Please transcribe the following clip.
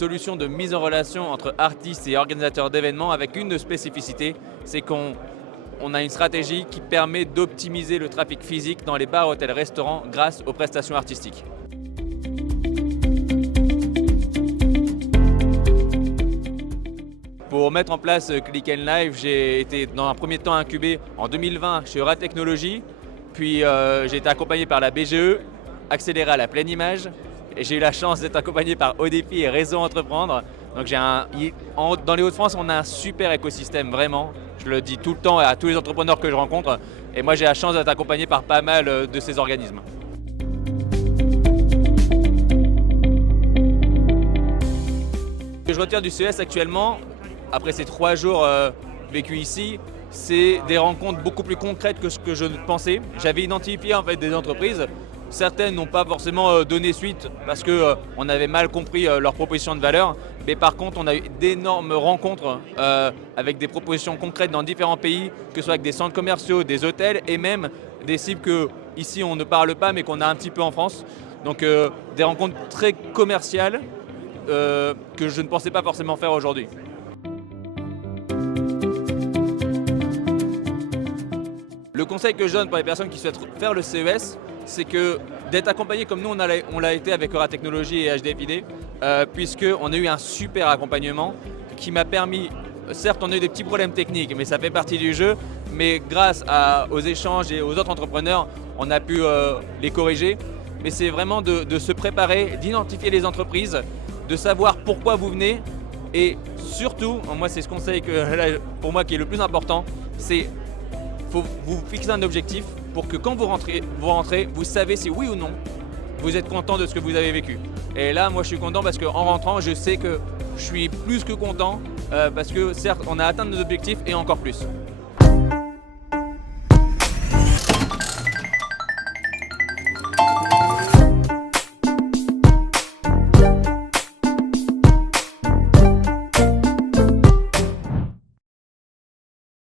solution de mise en relation entre artistes et organisateurs d'événements avec une spécificité, c'est qu'on a une stratégie qui permet d'optimiser le trafic physique dans les bars, hôtels, restaurants grâce aux prestations artistiques. Pour mettre en place Click & Live, j'ai été dans un premier temps incubé en 2020 chez Eura Technologies, puis j'ai été accompagné par la BGE, accéléré à la pleine image, et j'ai eu la chance d'être accompagné par ODP et Réseau Entreprendre. Donc dans les Hauts-de-France, on a un super écosystème, vraiment. Je le dis tout le temps à tous les entrepreneurs que je rencontre, et moi j'ai la chance d'être accompagné par pas mal de ces organismes. Ce que je retiens du CES actuellement, après ces 3 jours vécus ici, c'est des rencontres beaucoup plus concrètes que ce que je pensais. J'avais identifié en fait des entreprises. Certaines n'ont pas forcément donné suite parce qu'on avait mal compris leur proposition de valeur. Mais par contre, on a eu d'énormes rencontres avec des propositions concrètes dans différents pays, que ce soit avec des centres commerciaux, des hôtels et même des cibles qu'ici on ne parle pas mais qu'on a un petit peu en France. Donc des rencontres très commerciales que je ne pensais pas forcément faire aujourd'hui. Le conseil que je donne pour les personnes qui souhaitent faire le CES, c'est que d'être accompagné comme nous on l'a été avec Eura Technologies et HDFID, puisqu'on a eu un super accompagnement qui m'a permis, certes on a eu des petits problèmes techniques, mais ça fait partie du jeu, mais grâce aux échanges et aux autres entrepreneurs, on a pu les corriger. Mais c'est vraiment de se préparer, d'identifier les entreprises, de savoir pourquoi vous venez et surtout, moi c'est ce conseil pour moi qui est le plus important, c'est faut vous fixer un objectif pour que quand vous rentrez, vous savez si oui ou non vous êtes content de ce que vous avez vécu. Et là, moi je suis content parce qu'en rentrant, je sais que je suis plus que content parce que certes, on a atteint nos objectifs et encore plus.